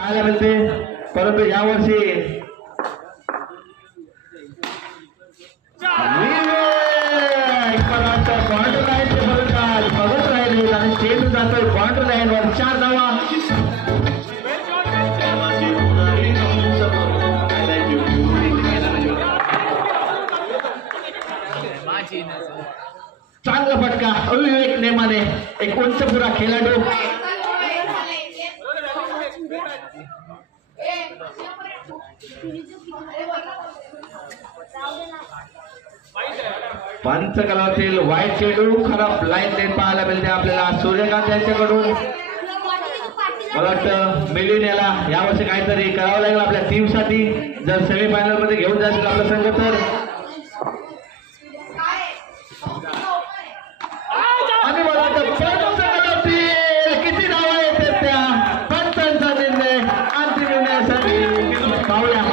पाहायला मिळते, परंतु यावर्षी बॉर्डर लाईनचे फलंदाज बघत राहिले आणि चेंडू जातोय बॉर्डर लाईनवर 4 धावा. चांगला फटका अविवेक नेमाने, एक उंचपुरा खेळाडू. पंचकलातील वाईट चेंडू खराब लाईन देत पाहायला मिळते आपल्याला सूर्यकांत यांच्याकडून. मला वाटतं मिलिंद याला यावर्षी काहीतरी करावं लागेल आपल्या टीमसाठी, जर सेमीफायनल मध्ये घेऊन जायचं आपला संघ तर. आणि मला वाटतं पंचकलातील किती धावा येतात त्या पंचांचा निर्णय अंतिम निर्णयासाठी पाहूया.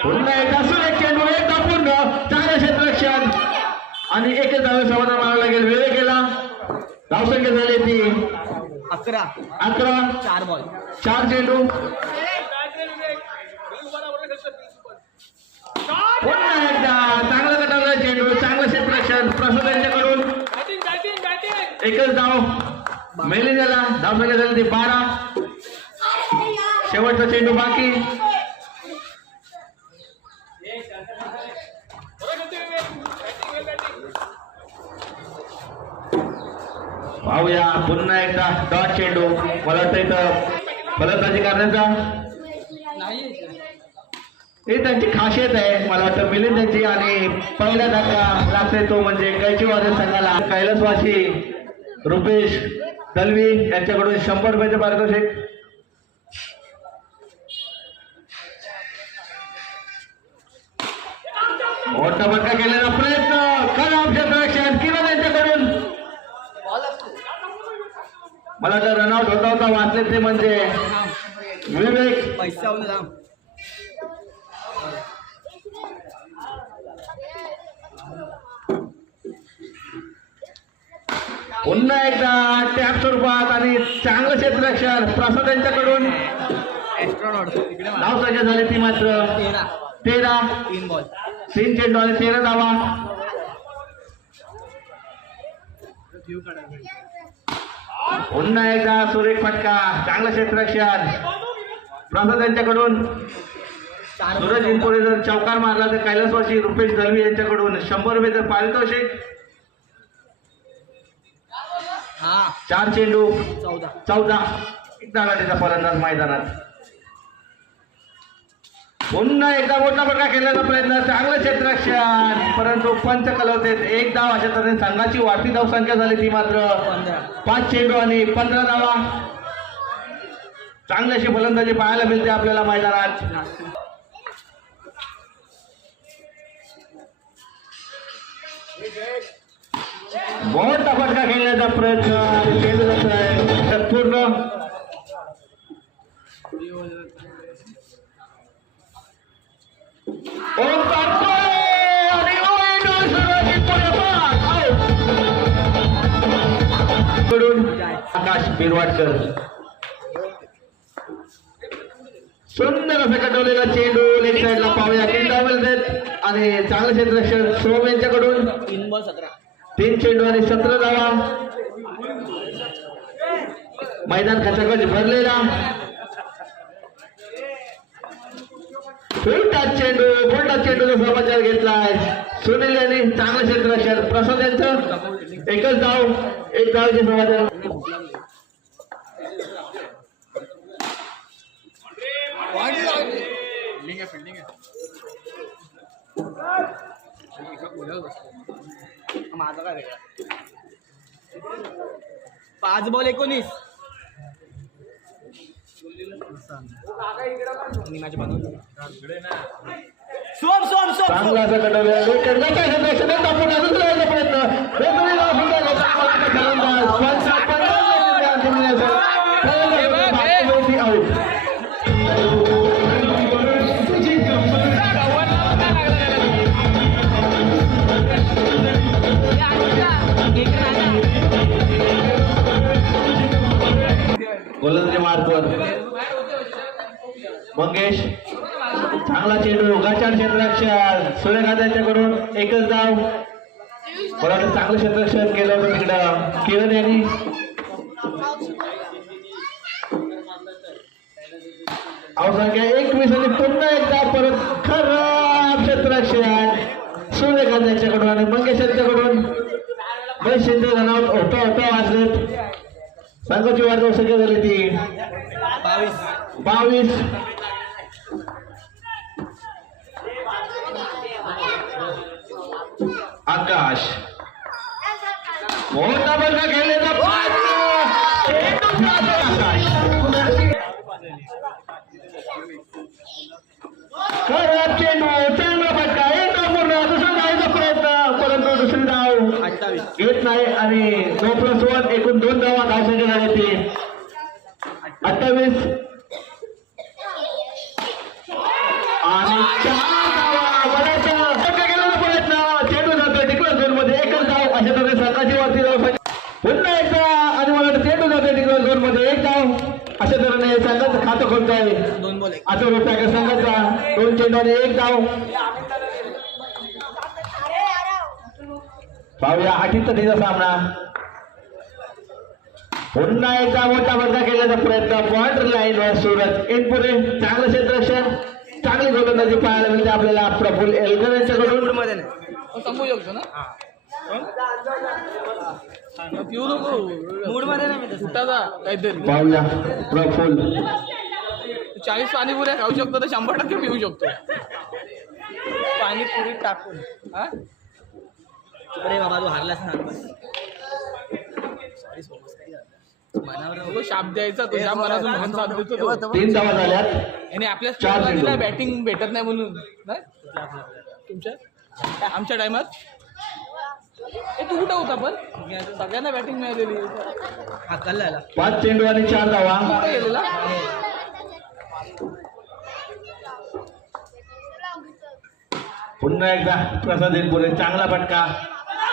पुन्हा एकदा सुरेख चेंडू एकदा पूर्ण चांगलं क्षेत्ररक्षण आणि एकच धावे समाधान मानावं लागेल. वेळ गेला, धावसंख्या झाली ती 11. 4 बॉल 4 चेंडू. पुन्हा एकदा चांगलं कटावला चेंडू, चांगलं क्षेत्ररक्षण प्रसाद यांच्याकडून. एकच धाव मेलिंदाला, धावसंख्या झाली ती 12. शेवटचा चेंडू बाकी. पाहूया पुन्हा एकदा डॉट चेंडू. मला वाटतं इथं फलंदाजी करण्याचा ही त्यांची खासियत आहे. मला वाटतं मिलिंद यांची आणि पहिला धक्का लागतोय तो म्हणजे कैचीवादी संघाला. कैलासवासी रुपेश दलवी यांच्याकडून 100 रुपयाचे पारितोषिक. मोठा फटका केलेला प्रयत्न खराब क्षेत्ररक्षण किरण यांच्याकडून. मला तर रनआउट होता होता वाचले ते म्हणजे विवेक. पैसा पुन्हा एकदा टॅप स्वरूपात आणि चांगलं क्षेत्ररक्षण प्रसाद यांच्याकडून. धावसंख्या झाली ती मात्र 13. 3 बॉल 3 चेंडू आणि 13 धावा. पुन्हा एकदा सुरेख फटका, चांगलं क्षेत्ररक्षण प्रसाद यांच्याकडून. सूरज इंपोरे जर चौकार मारला तर कैलासवासी रुपेश दलवी यांच्याकडून 100 रुपयाचं पारितोषिक. 4 चेंडू 14. एकदा गाडीचा फलंदाज मैदानात. पुन्हा एकदा मोठा फटका खेळण्याचा प्रयत्न, चांगलं क्षेत्ररक्षण परंतु पंच कलवतेत 1 धाव. अशा तऱ्हेने संघाची वाढती धावसंख्या झाली ती मात्र 5 चेंडू आणि 15 धावा. चांगली अशी फलंदाजी पाहायला मिळते आपल्याला मैदानात. मोठा फटका खेळण्याचा प्रयत्न चेंडू जात आहे पूर्ण. आकाश बिरवाडकर सुंदर असं कटवलेला चेंडू लेग साईडला पाहूया. 3 धावा मिळतात आणि चांगलं क्षेत्ररक्षण सोम यांच्याकडून. 3 बॉल 17. 3 चेंडू आणि 17 धावा. मैदान खचाखच भरलेला. फुलटा चेंडूचा समाचार घेतलाय सुनील यांनी. चांगलं क्षेत्ररक्षण प्रसाद यांचं. एकच धाव, 1 धावाचे समाचार. माझा काय 5 बॉल 19. चांगला असं कटवलेला गोलंदाजी मार्कवर मंगेश, चांगला चेंडू गचाड क्षेत्ररक्षण सूर्यकांत यांच्याकडून एकच धाव. मला वाटतं चांगलं क्षेत्ररक्षण केलं होतं तिकडं किरण यांनी. अवसंख्या 21 आणि पुन्हा एकदा परत खराब क्षेत्ररक्षण सूर्यकांत यांच्याकडून आणि मंगेश यांच्याकडून. महेश शिंदे रनआउट होता वाजलेत. संघाची वाढ संख्या झाली ती 22. आकाश मोठा बंदा खेळलेला खराब चेंडू चांगला फटका एक धाव पूर्ण. दुसरा धावायचा प्रयत्न परंतु दुसरी धाव घेत नाही आणि 9+1 एकूण 2 धावा धावसंख्या झाली ती 28 आणि 4 धावा. बऱ्याच केलेला प्रयत्न चेंडू जातोय टिकलं झोन मध्ये एकच धाव. अशा प्रकारे संघाची वरती धाव पुन्हा एकदा आणि मला वाटतं चेंडू जातोय टिकलं झोन मध्ये एक धाव. अशा तऱ्हेने संघाचं खातं खोलत आहे. असं होत आहे संघाचा 2 चेंडू आणि 1 धाव. पाहूया 8 तटीचा सामना. पुन्हा एकदा मोठा बंदा केल्याचा प्रयत्न पॉइंट लाईनवर सुरत इनपुरे. चांगलं क्षेत्ररक्षण चांगली गोलंदाजी पाहायला मिळते आपल्याला प्रफुल्ल एलकर यांच्याकडून. सांगू शकतो ना पिऊ नको मूड मध्ये नाही सुटाचा काहीतरी. पाहूया प्रफुल्ल 40 पाणीपुऱ्या खाऊ शकतो तर 100% पिऊ शकतो पाणीपुरी टाकून. हा तिकडे बाबा तू हारलास ना शाप द्यायचा तुझ्या मनातून म्हणून साथ देतो तो. 3 धावा झाल्यात आणि आपल्या स्पर्धेला बॅटिंग भेटत नाही म्हणून नाही तुमच्या आमच्या टायमात तू कुठं होता पण सगळ्यांना बॅटिंग मिळालेली. 5 चेंडू आणि 4 धावा. कुठे गेलेला पुन्हा एकदा प्रसाद इनपुरे चांगला फटका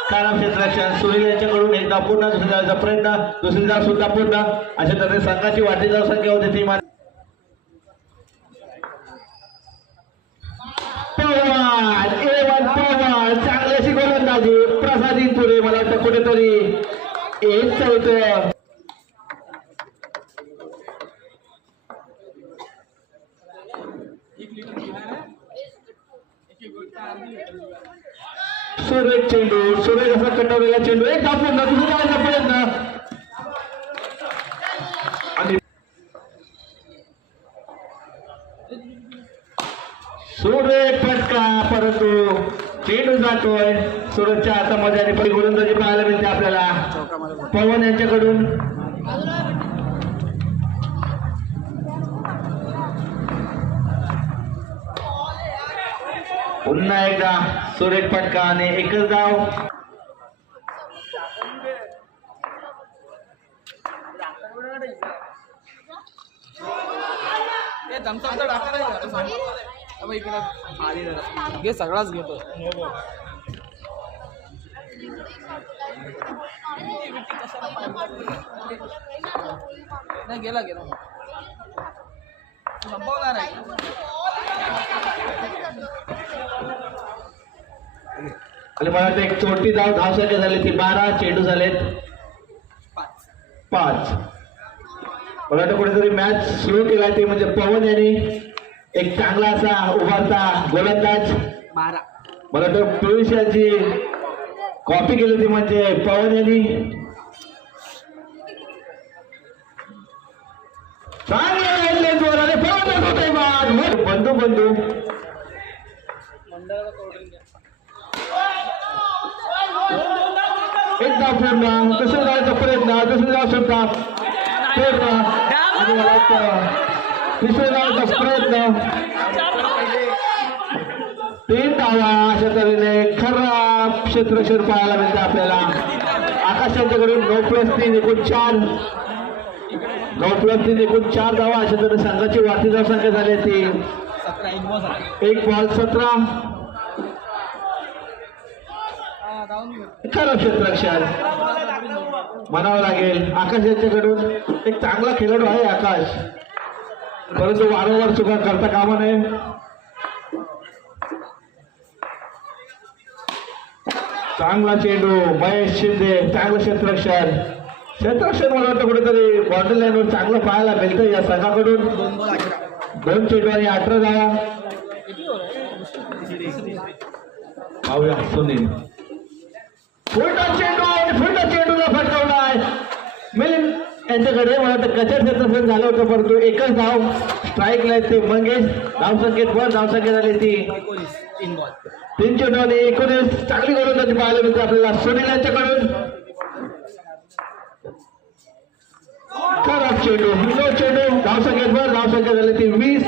खराब क्षेत्ररक्षण सुनील यांच्याकडून एकदा पूर्ण दुसरी धावायचा प्रयत्न दुसरी धाव सुद्धा पूर्ण. अशा तऱ्हेने संघाची वाढती धाव संख्या होती ती पवार चांगली अशी गोलंदाजी प्रसाद इनपुरे. मला वाटतं कुठेतरी एक होतं. सुरेख चेंडू सुरेख असा कटवलेला चेंडू एक धाव पूर्ण दुसरी धावायचा प्रयत्न आणि सुरेख फटका परंतु चेंडू जातोय सुरतच्या हातामध्ये आणि पहिली गोलंदाजी पाहायला मिळते आपल्याला पवन यांच्याकडून. पुन्हा एकदा सुरेख फटका आणि एकच धाव. घे सगळाच घेतो. नाही गेला संपवणार आहे. आणि मला वाटतं एक छोटी धावसंख्या झाली ती 12. चेंडू झालेत 5. मला वाटतं कुठेतरी मॅच सुरू केला ते म्हणजे पवन यांनी एक चांगला असा उभारता गोलंदाज 12. मला वाटतं पियुष यांची कॉपी केली ती म्हणजे पवन यांनी. बंधू बंधू एक धाव पूर्ण दुसऱ्या धावायचा प्रयत्न दुसरी धाव सुद्धा प्रयत्न आणि मला वाटतं तिसऱ्या धावायचा प्रयत्न 3 धावा. अशा तऱ्हेने खराब क्षेत्ररक्षण पाहायला मिळते आपल्याला. आकाश यांच्याकडून 9+3 एकूण 4 9+3 एकूण 4 धावा. अशा तऱ्हेने संघाची वाढती धाव संख्या झाली ती 1 बॉल 17. खराब क्षेत्ररक्षण म्हणावं लागेल आकाश यांच्याकडून. एक चांगला खेळाडू आहे आकाश, परंतु वारंवार चुका करता कामा नये. चांगला चेंडू महेश शिंदे, चांगलं क्षेत्ररक्षण. मला वाटतं कुठेतरी बॉर्डर लाईनवर चांगलं पाहायला मिळतं या संघाकडून. 2 चेंडू आणि 18 धावा. पाहूया सुनील. फुलटा चेंडू आणि फुलटा चेंडूला फटकावलाय मिलिंद यांच्याकडे. मला वाटतं कचर क्षेत्ररक्षण झालं होतं, परंतु एकच धाव स्ट्राईकला ते मंगेश. धावसंख्येत धावसंख्या झाली ती 3 चेंडू आणि 19. चांगली गोलंदाजी पाहायला मिळते आपल्याला सुनील यांच्याकडून. खराब चेंडू, नो चेंडू. धावसंख्या झाली ती 20.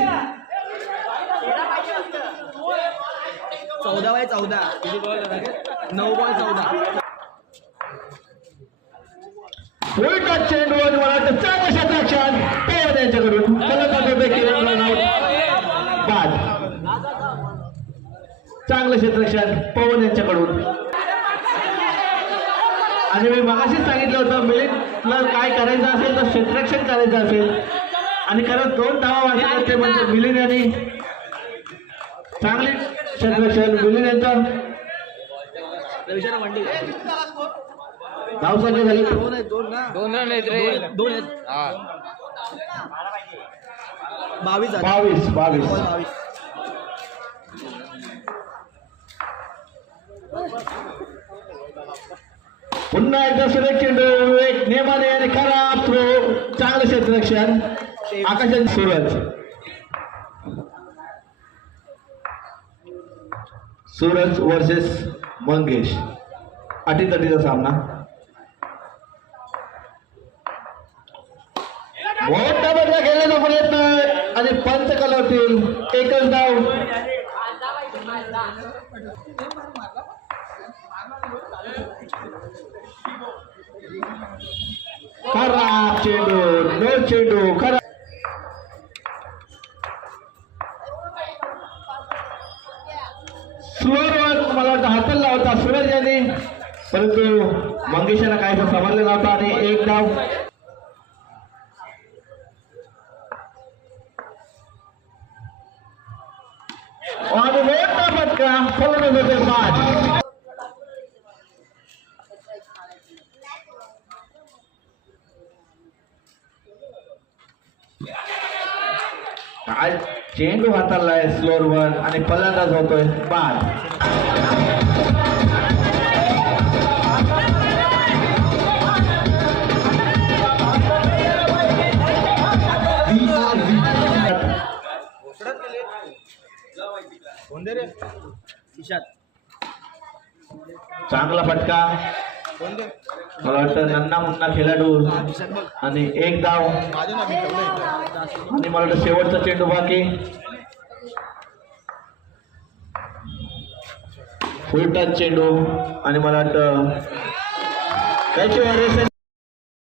14/14. 9/14. उलटा चेंडू आणि मला वाटतं चांगलं क्षेत्ररक्षण पवन यांच्याकडून. बाद. चांगलं क्षेत्ररक्षण पवन यांच्याकडून. आणि मी मगाशीच सांगितलं होतं मिलिंदला काय करायचं असेल तर क्षेत्ररक्षण करायचं असेल, आणि खरंच 2 धावा वाचल्या ते म्हणजे मिलिंद यांनी. चांगली क्षेत्ररक्षण मिलिंद यांचं. धावसंख्या झाली 2 रन आहेत रे. 2 आहेत. 22. पुन्हा एकदा सुरेख चेंडू, एक नेमाने आणि खराब थ्रो. चांगलं क्षेत्ररक्षण आकाशात. सूरज वर्सेस मंगेश. अटीतटीचा सामना. मोठा बदला खेळण्याचा प्रयत्न आणि पंच कलवतील. एकच धाव. खराब चेंडू, नो चेंडू. खराब. स्लोअरवर मला वाटतं हाताला होता सूरज यांनी, परंतु मंगेशाला काहीसा समजलेला होता आणि 1 धाव. आणि मोठा फटका पूर्ण होते 5. काय चेंडू हाताला आहे स्लोअरवर आणि फलंदाज होतोय बाद. चांगला फटका. मला वाटतं नन्ना मुन्ना खेळाडू आणि 1 धाव. आणि मला वाटतं शेवटचा चेंडू बाकी. फुल टच चेंडू आणि मला वाटतं त्याची